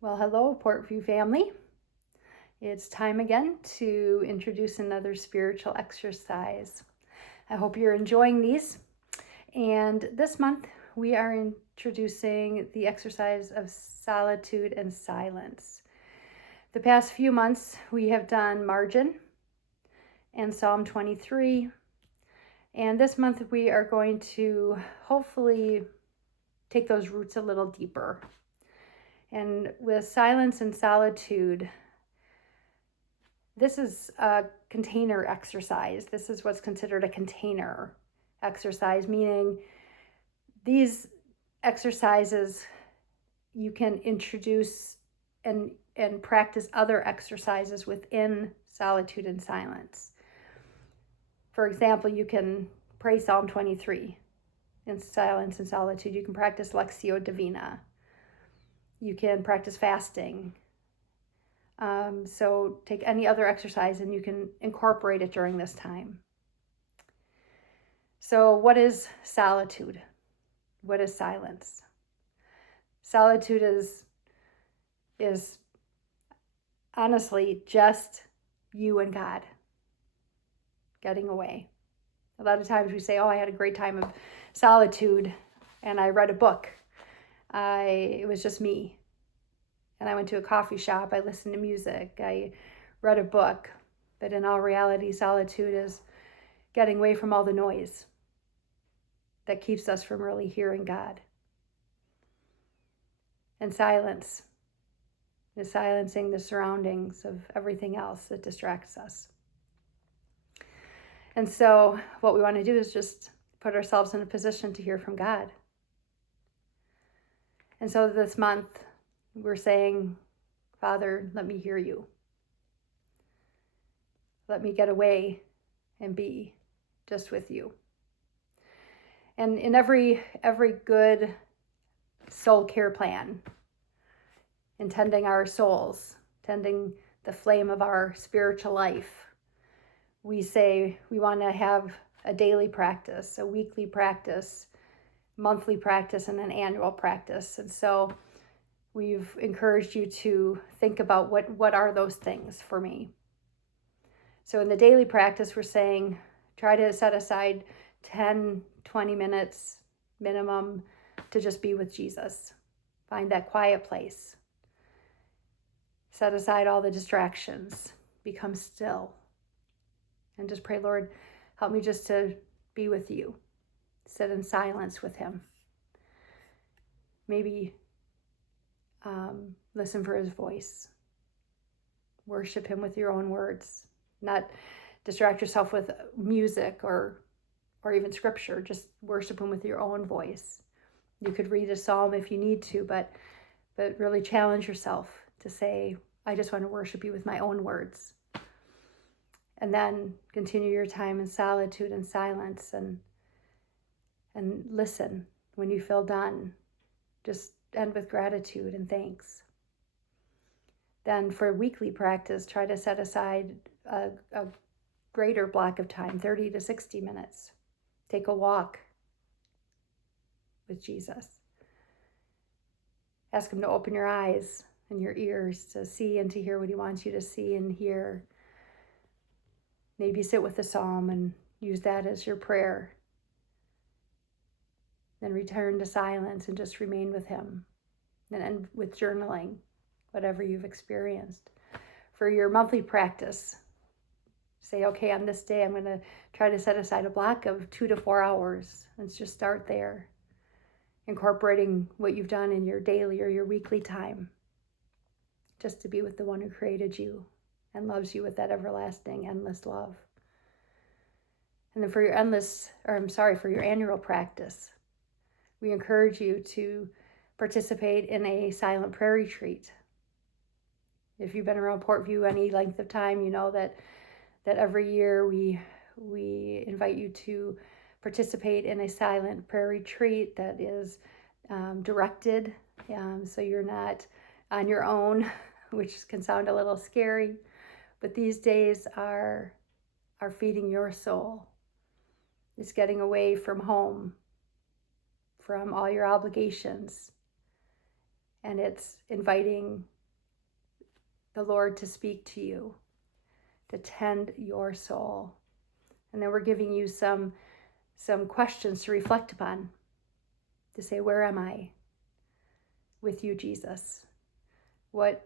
Well, hello, Portview family. It's time again to introduce another spiritual exercise. I hope you're enjoying these. And this month, we are introducing the exercise of solitude and silence. The past few months, we have done margin and Psalm 23. And this month, we are going to hopefully take those roots a little deeper. And with silence and solitude, this is a container exercise. This is what's considered a container exercise, meaning these exercises you can introduce and practice other exercises within solitude and silence. For example, you can pray Psalm 23 in silence and solitude. You can practice Lectio Divina. You can practice fasting. So take any other exercise and you can incorporate it during this time. So what is solitude? What is silence? Solitude is honestly just you and God getting away. A lot of times we say, oh, I had a great time of solitude and I read a book. It was just me. And I went to a coffee shop, I listened to music, I read a book. But in all reality, solitude is getting away from all the noise that keeps us from really hearing God. And silence is silencing the surroundings of everything else that distracts us. And so what we want to do is just put ourselves in a position to hear from God. And so this month, we're saying, Father, let me hear you. Let me get away and be just with you. And in every good soul care plan, in tending our souls, tending the flame of our spiritual life, we say we want to have a daily practice, a weekly practice, monthly practice, and an annual practice. And so we've encouraged you to think about what are those things for me. So in the daily practice, we're saying try to set aside 10, 20 minutes minimum to just be with Jesus. Find that quiet place. Set aside all the distractions. Become still. And just pray, Lord, help me just to be with you. Sit in silence with him. Maybe listen for his voice. Worship him with your own words. Not distract yourself with music or even scripture. Just worship him with your own voice. You could read a psalm if you need to, but really challenge yourself to say, I just want to worship you with my own words. And then continue your time in solitude and silence and listen. When you feel done, just end with gratitude and thanks. Then for weekly practice, try to set aside a greater block of time, 30 to 60 minutes. Take a walk with Jesus. Ask him to open your eyes and your ears to see and to hear what he wants you to see and hear. Maybe sit with the psalm and use that as your prayer. Then return to silence and just remain with him. And end with journaling, whatever you've experienced. For your monthly practice, say, okay, on this day, I'm going to try to set aside a block of 2 to 4 hours. Let's just start there. Incorporating what you've done in your daily or your weekly time. Just to be with the one who created you and loves you with that everlasting, endless love. And then for your annual practice, we encourage you to participate in a silent prayer retreat. If you've been around Portview any length of time, you know that every year we invite you to participate in a silent prayer retreat that is directed, so you're not on your own, which can sound a little scary, but these days are feeding your soul. It's getting away from home, from all your obligations, and it's inviting the Lord to speak to you, to tend your soul. And then we're giving you some questions to reflect upon, to say, where am I with you, Jesus? What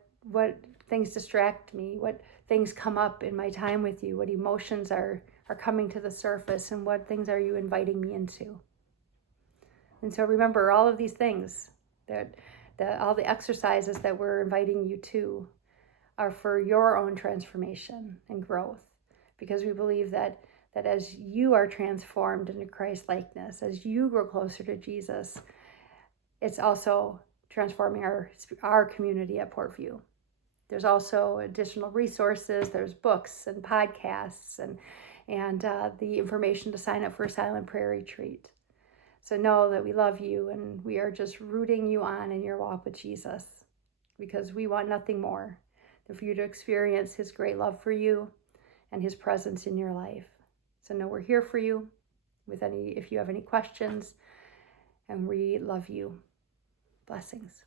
things distract me? What things come up in my time with you? What emotions are coming to the surface, and what things are you inviting me into? And so remember, all of these things, all the exercises that we're inviting you to are for your own transformation and growth, because we believe that as you are transformed into Christ likeness, as you grow closer to Jesus, it's also transforming our community at Portview. There's also additional resources. There's books and podcasts and the information to sign up for a silent prayer retreat. So know that we love you, and we are just rooting you on in your walk with Jesus, because we want nothing more than for you to experience his great love for you and his presence in your life. So know we're here for you if you have any questions, and we love you. Blessings.